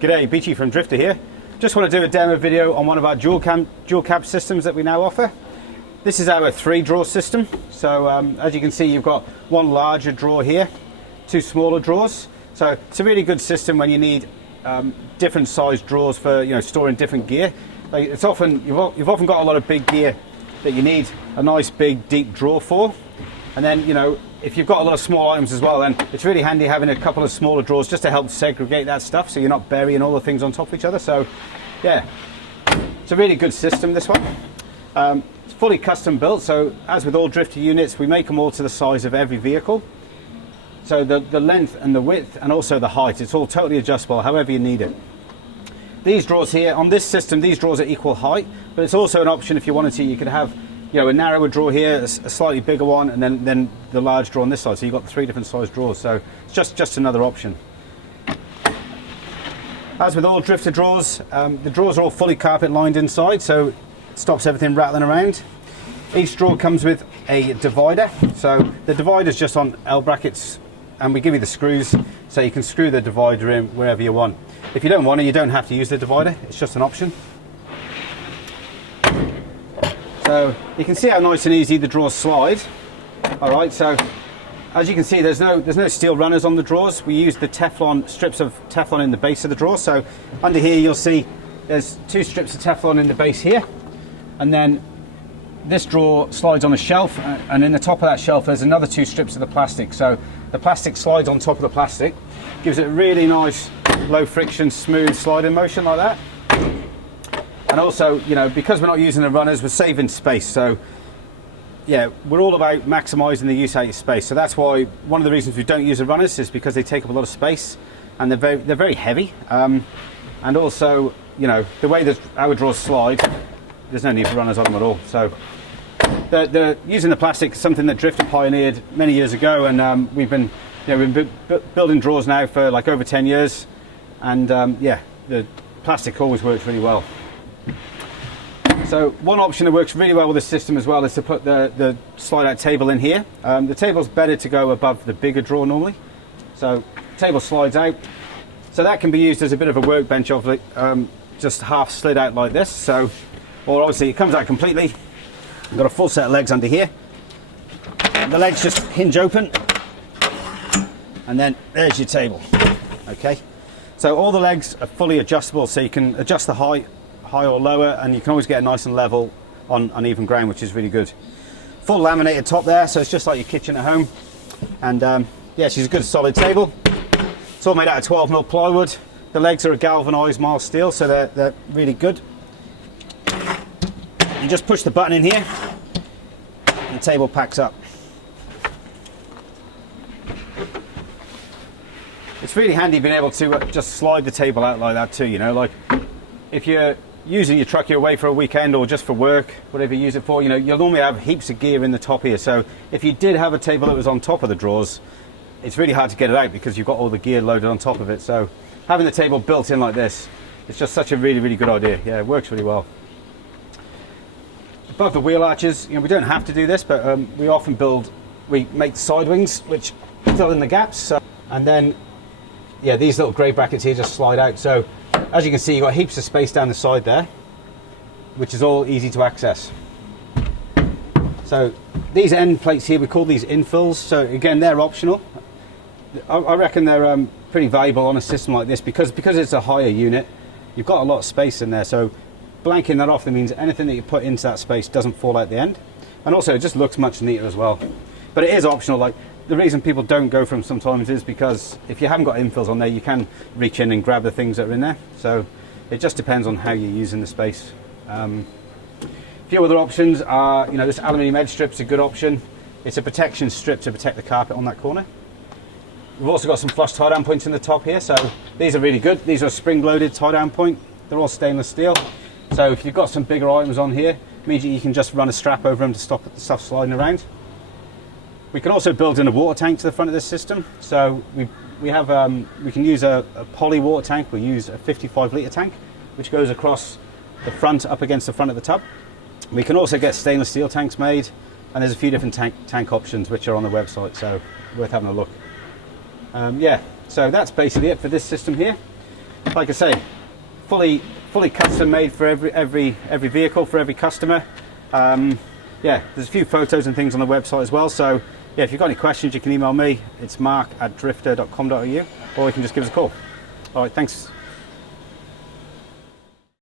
G'day, BT from Drifter here. Just want to do a demo video on one of our dual cab systems that we now offer. This is our 3-drawer system. So as you can see, you've got one larger drawer here, 2 smaller drawers. So it's a really good system when you need different sized drawers for storing different gear. Like you've often got a lot of big gear that you need a nice big deep drawer for. And then if you've got a lot of small items as well, then it's really handy having a couple of smaller drawers just to help segregate that stuff, so you're not burying all the things on top of each other. So yeah, it's a really good system, this one. It's fully custom built, so as with all Drifter units, we make them all to the size of every vehicle. So the length and the width and also the height, it's all totally adjustable however you need it. These drawers here, on this system, these drawers are equal height, but it's also an option if you wanted to. You could have a narrower drawer here, a slightly bigger one, and then the large drawer on this side. So you've got 3 different size drawers. So it's just another option. As with all Drifter drawers, the drawers are all fully carpet lined inside, so it stops everything rattling around. Each drawer comes with a divider. So the divider's just on L brackets, and we give you the screws, so you can screw the divider in wherever you want. If you don't want it, you don't have to use the divider. It's just an option. So you can see how nice and easy the drawers slide. All right, so as you can see, there's no steel runners on the drawers. We use the Teflon, strips of Teflon in the base of the drawer. So under here you'll see there's 2 strips of Teflon in the base here, and then this drawer slides on a shelf, and in the top of that shelf there's another 2 strips of the plastic. So the plastic slides on top of the plastic, gives it a really nice low friction, smooth sliding motion like that. And also, because we're not using the runners, we're saving space. So yeah, we're all about maximizing the use out of space. So that's why one of the reasons we don't use the runners is because they take up a lot of space, and they're very heavy. And also, the way that our drawers slide, there's no need for runners on them at all. So the using the plastic is something that Drifter pioneered many years ago, and we've been building drawers now for like over 10 years, and yeah, the plastic always works really well. So one option that works really well with this system as well is to put the slide out table in here. The table's better to go above the bigger drawer normally. So table slides out. So that can be used as a bit of a workbench of just half slid out like this. So, or obviously it comes out completely. You've got a full set of legs under here. The legs just hinge open, and then there's your table. Okay. So all the legs are fully adjustable, so you can adjust the height, high or lower, and you can always get it nice and level on uneven ground, which is really good. Full laminated top there, so it's just like your kitchen at home. And yeah, she's a good solid table. It's all made out of 12mm plywood. The legs are a galvanized mild steel, so they're really good. You just push the button in here, and the table packs up. It's really handy being able to just slide the table out like that too, like if you're using your truck, you're away for a weekend or just for work, whatever you use it for, you'll normally have heaps of gear in the top here. So if you did have a table that was on top of the drawers, it's really hard to get it out because you've got all the gear loaded on top of it. So having the table built in like this, it's just such a really, really good idea. Yeah, it works really well. Above the wheel arches, we don't have to do this, but we make side wings which fill in the gaps. So, and then, yeah, these little grey brackets here just slide out. So as you can see, you've got heaps of space down the side there, which is all easy to access. So these end plates here, we call these infills. So again, they're optional. I reckon they're pretty valuable on a system like this because it's a higher unit. You've got a lot of space in there. So blanking that off, that means anything that you put into that space doesn't fall out the end. And also it just looks much neater as well. But it is optional. Like the reason people don't go for them sometimes is because if you haven't got infills on there, you can reach in and grab the things that are in there. So it just depends on how you're using the space. A few other options are, this aluminium edge strip's a good option. It's a protection strip to protect the carpet on that corner. We've also got some flush tie down points in the top here, so these are really good. These are spring loaded tie down point. They're all stainless steel. So if you've got some bigger items on here, immediately you can just run a strap over them to stop the stuff sliding around. We can also build in a water tank to the front of this system. So we can use a poly water tank. We use a 55-litre tank, which goes across the front up against the front of the tub. We can also get stainless steel tanks made, and there's a few different tank options which are on the website, so worth having a look. Yeah, so that's basically it for this system here. like I say, fully custom made for every vehicle, for every customer. Yeah, there's a few photos and things on the website as well. So yeah, if you've got any questions, you can email me. It's mark@drifter.com.au, or you can just give us a call. All right, thanks.